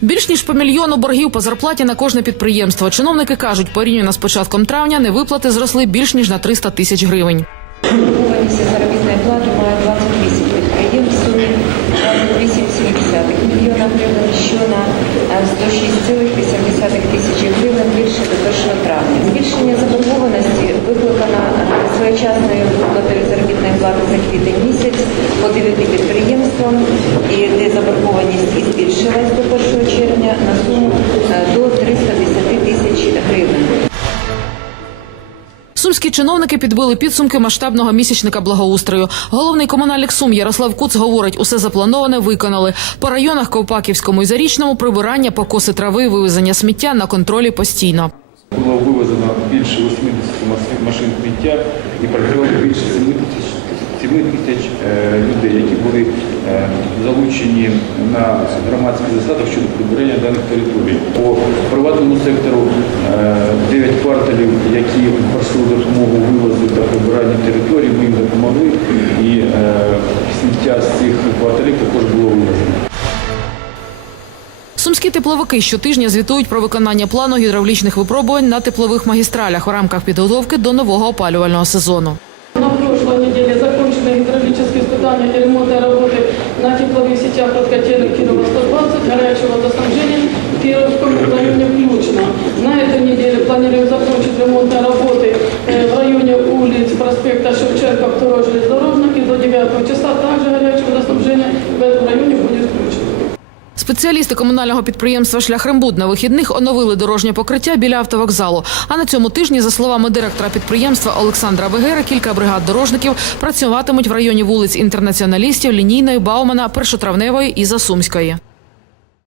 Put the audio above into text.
Більш ніж по мільйону боргів по зарплаті на кожне підприємство. Чиновники кажуть, порівняно з початком травня невиплати зросли більш ніж на 300 тисяч гривень. Заборгованість заробітної плати має 28 підприємств, в 28,7 мільйона гривень, що на е, 106,8 тисячі гривень більше до 1 травня. Збільшення заборгованості викликано е, своєчасною виплатою заробітної плати за квітень місяць по 9 підприємствам, і де заборгованість і збільшилась до Сумські чиновники підбили підсумки масштабного місячника благоустрою. Головний комунальник Сум Ярослав Куц говорить, усе заплановане виконали. По районах Ковпаківському і Зарічному прибирання, покоси трави, вивезення сміття на контролі постійно. Було вивезено більше 80 маш- машин сміття і працювало більше 7 тисяч 7 тисяч е, людей, які були е, залучені на громадських засадах щодо прибирання даних територій. По приватному сектору прибирання територій, ми їм допомогли, і е, сміття з цих кварталів також було вивезено. Сумські тепловики щотижня звітують про виконання плану гідравлічних випробувань на теплових магістралях в рамках підготовки до нового опалювального сезону. На прошлой неделе закончены гидравлические испытания и ремонтные работы на тепловых сетях от котельных Кирова 120, горячего водоснабжения в Кировском районе включено. На этой неделе планируем закончить ремонтные работы проспекта Шевченко, 2 железнодорожных и до 9 часа также горячее водоснабжение в этом районе будет включено. Спеціалісти комунального підприємства «Шляхрембуд» на вихідних оновили дорожнє покриття біля автовокзалу. А на цьому тижні, за словами директора підприємства Олександра Вегера, кілька бригад дорожників працюватимуть в районі вулиць інтернаціоналістів, лінійної, Баумана, Першотравневої і Засумської.